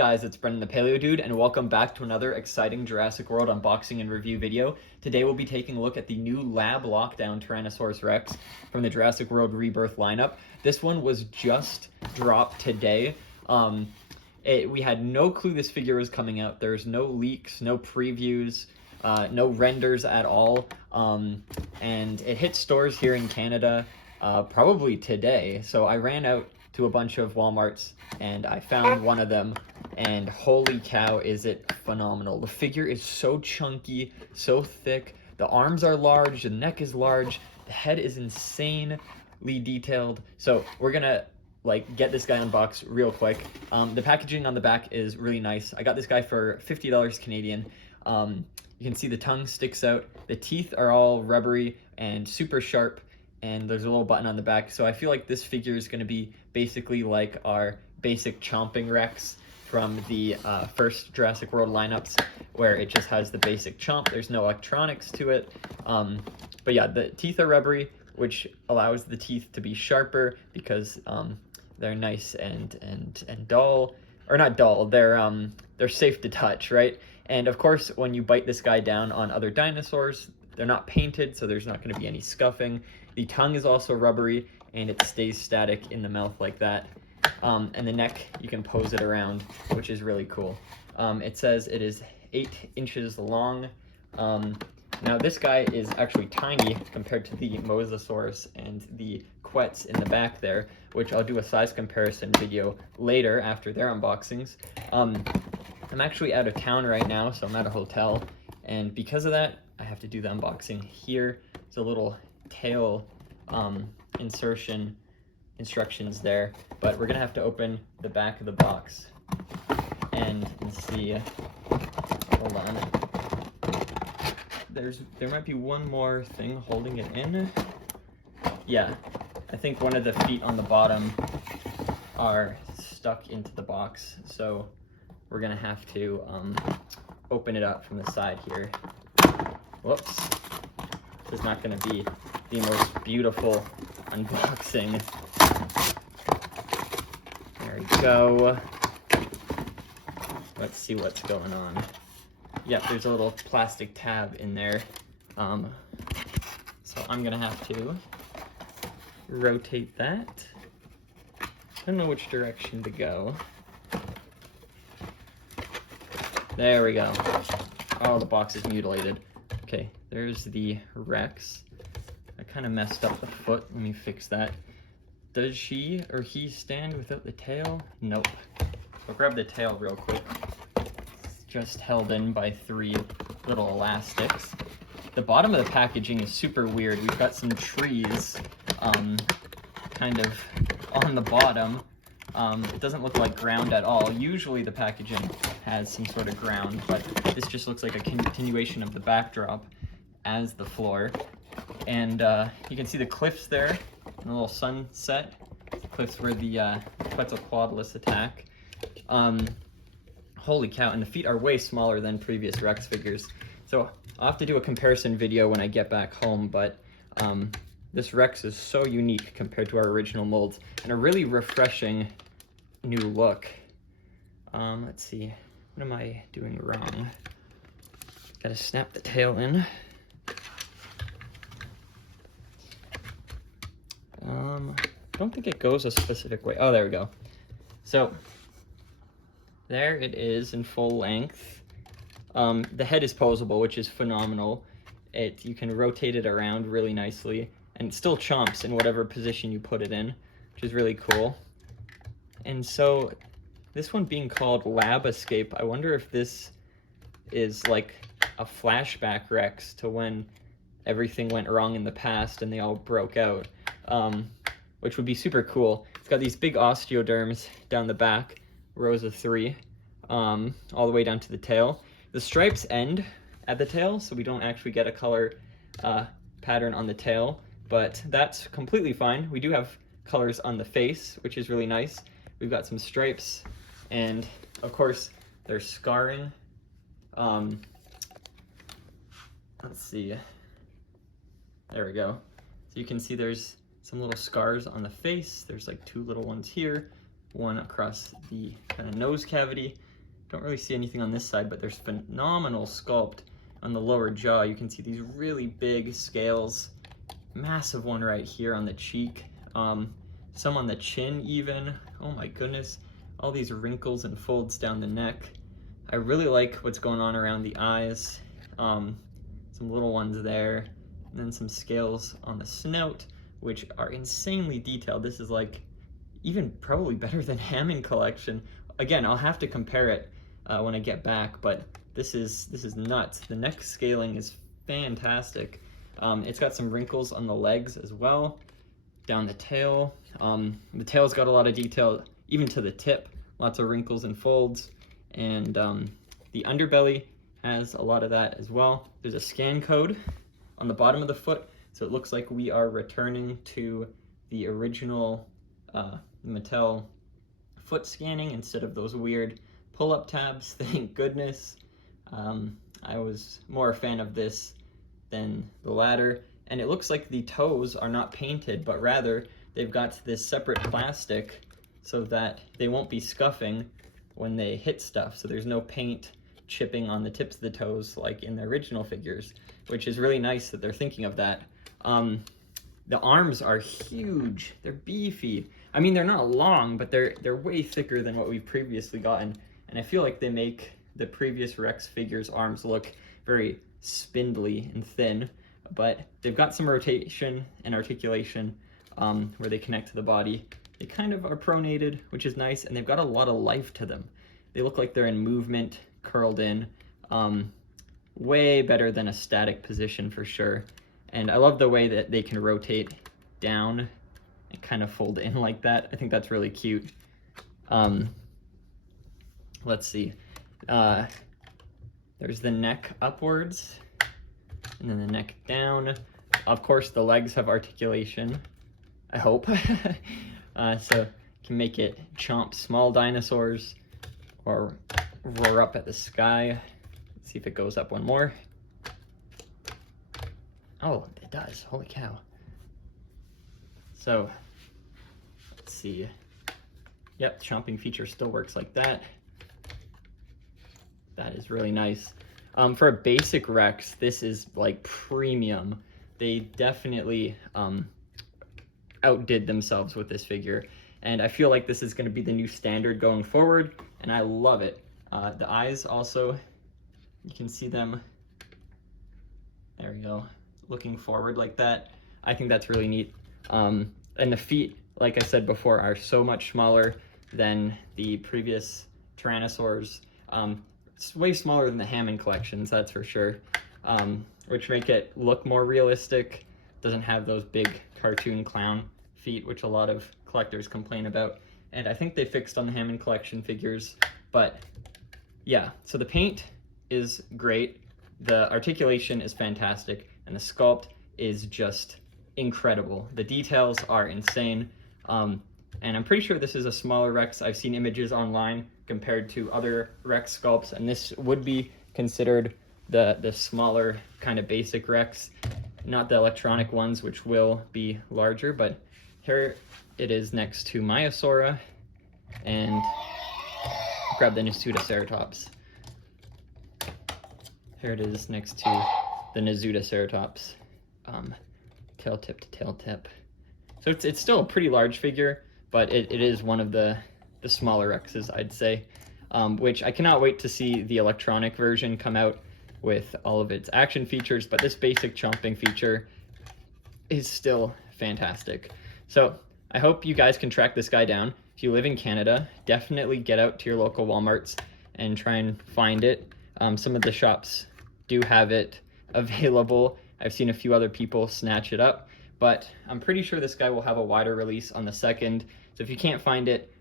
Guys, it's Brendan the Paleo Dude, and welcome back to another exciting Jurassic World unboxing and review video. Today we'll be taking a look at the new Lab Lockdown Tyrannosaurus Rex from the Jurassic World Rebirth lineup. This one was just dropped today. We had no clue this figure was coming out. There's no leaks, no previews, no renders at all, and it hit stores here in Canada probably today. So I ran out to a bunch of Walmarts and I found one of them, and holy cow, is it phenomenal. The figure is so chunky, so thick, the arms are large, the neck is large, the head is insanely detailed. So we're gonna get this guy unboxed real quick. The packaging on the back is really nice. I got this guy for $50 Canadian. You can see the tongue sticks out, the teeth are all rubbery and super sharp, and there's a little button on the back. So I feel like this figure is going to be basically like our basic chomping Rex from the first Jurassic World lineups, where it just has the basic chomp. There's no electronics to it. But yeah, the teeth are rubbery, which allows the teeth to be sharper because they're nice and dull, or not dull. They're safe to touch, right? And of course, when you bite this guy down on other dinosaurs, they're not painted, so there's not going to be any scuffing. The tongue is also rubbery, and it stays static in the mouth like that. And the neck, you can pose it around, which is really cool. It says it is 8 inches long. Now this guy is actually tiny compared to the Mosasaurus and the Quets in the back there, which I'll do a size comparison video later after their unboxings. I'm actually out of town right now, so I'm at a hotel, and because of that, I have to do the unboxing here. There's a little tail insertion instructions there, but we're gonna have to open the back of the box and see. Hold on. There might be one more thing holding it in. Yeah, I think one of the feet on the bottom are stuck into the box, so we're gonna have to open it up from the side here. Whoops. This is not gonna be the most beautiful unboxing. There we go. Let's see what's going on. Yep, there's a little plastic tab in there. So I'm gonna have to rotate that. I don't know which direction to go. There we go. Oh, the box is mutilated. Okay, there's the Rex. I kind of messed up the foot. Let me fix that. Does she or he stand without the tail? Nope. I'll grab the tail real quick. It's just held in by 3 little elastics. The bottom of the packaging is super weird. We've got some trees kind of on the bottom. It doesn't look like ground at all. Usually the packaging has some sort of ground, but this just looks like a continuation of the backdrop as the floor. And you can see the cliffs there, and a little sunset. The cliffs where the Quetzalcoatlus attack. Holy cow, and the feet are way smaller than previous Rex figures. So I'll have to do a comparison video when I get back home, but this Rex is so unique compared to our original molds, and a really refreshing new look. Let's see, what am I doing wrong? Gotta snap the tail in. I don't think it goes a specific way. Oh, there we go. So there it is in full length. The head is posable, which is phenomenal. You can rotate it around really nicely, and it still chomps in whatever position you put it in, which is really cool. And so this one being called Lab Escape, I wonder if this is like a flashback Rex to when everything went wrong in the past and they all broke out, which would be super cool. It's got these big osteoderms down the back, rows of 3, all the way down to the tail. The stripes end at the tail, so we don't actually get a color pattern on the tail, but that's completely fine. We do have colors on the face, which is really nice. We've got some stripes, and of course there's scarring. Let's see, there we go. So you can see there's some little scars on the face. There's like 2 little ones here, one across the kind of nose cavity, Don't really see anything on this side, but there's phenomenal sculpt on the lower jaw. You can see these really big scales, massive one right here on the cheek, some on the chin even. Oh my goodness, all these wrinkles and folds down the neck. I really like what's going on around the eyes, some little ones there, and then some scales on the snout, which are insanely detailed. This is like even probably better than Hammond collection. Again, I'll have to compare it when I get back, but this is nuts. The neck scaling is fantastic. It's got some wrinkles on the legs as well, down the tail. The tail's got a lot of detail, even to the tip, lots of wrinkles and folds, and the underbelly has a lot of that as well. There's a scan code on the bottom of the foot, so it looks like we are returning to the original Mattel foot scanning instead of those weird pull-up tabs. Thank goodness. I was more a fan of this than the latter, and it looks like the toes are not painted, but rather they've got this separate plastic so that they won't be scuffing when they hit stuff, so there's no paint chipping on the tips of the toes like in the original figures, which is really nice that they're thinking of that. The arms are huge, they're beefy. I mean, they're not long, but they're way thicker than what we've previously gotten, and I feel like they make the previous Rex figures' arms look very spindly and thin, but they've got some rotation and articulation where they connect to the body. They kind of are pronated, which is nice, and they've got a lot of life to them. They look like they're in movement, curled in, way better than a static position for sure. And I love the way that they can rotate down and kind of fold in like that. I think that's really cute. Let's see. There's the neck upwards, and then the neck down. Of course, the legs have articulation, I hope. So you can make it chomp small dinosaurs or roar up at the sky. Let's see if it goes up one more. Oh, it does. Holy cow. So, let's see. Yep, chomping feature still works like that. That is really nice. For a basic Rex, this is like premium. They definitely outdid themselves with this figure, and I feel like this is going to be the new standard going forward, and I love it. The eyes also, you can see them, there we go, looking forward like that. I think that's really neat. And the feet, like I said before, are so much smaller than the previous Tyrannosaurs. It's way smaller than the Hammond collections, that's for sure, which make it look more realistic. Doesn't have those big cartoon clown feet, which a lot of collectors complain about. And I think they fixed on the Hammond collection figures, but yeah, so the paint is great, the articulation is fantastic, and the sculpt is just incredible. The details are insane, and I'm pretty sure this is a smaller Rex. I've seen images online compared to other Rex sculpts, and this would be considered the smaller kind of basic Rex, not the electronic ones, which will be larger. But here it is next to Maiasaura, and grab the Nasutoceratops. Here it is next to the Nasutoceratops, tail tip to tail tip. So it's still a pretty large figure, but it is one of the smaller Rexes, I'd say, which I cannot wait to see the electronic version come out with all of its action features, but this basic chomping feature is still fantastic. So I hope you guys can track this guy down. If you live in Canada, definitely get out to your local Walmarts and try and find it. Some of the shops do have it available. I've seen a few other people snatch it up, but I'm pretty sure this guy will have a wider release on the 2nd. So if you can't find it,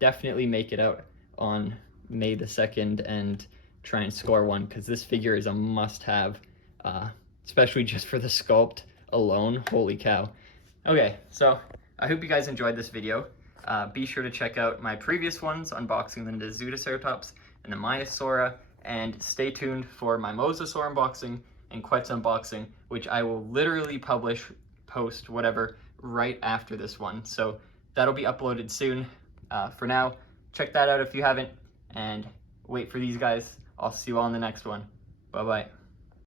definitely make it out on May the 2nd and try and score one, because this figure is a must-have, especially just for the sculpt alone. Holy cow. Okay, so I hope you guys enjoyed this video. Be sure to check out my previous ones unboxing the Nasutoceratops and the Maiasaura, and stay tuned for my Mosasaur unboxing and Quetz unboxing, which I will literally post whatever right after this one. So that'll be uploaded soon. For now, check that out if you haven't, and wait for these guys. I'll see you all in the next one. Bye-bye.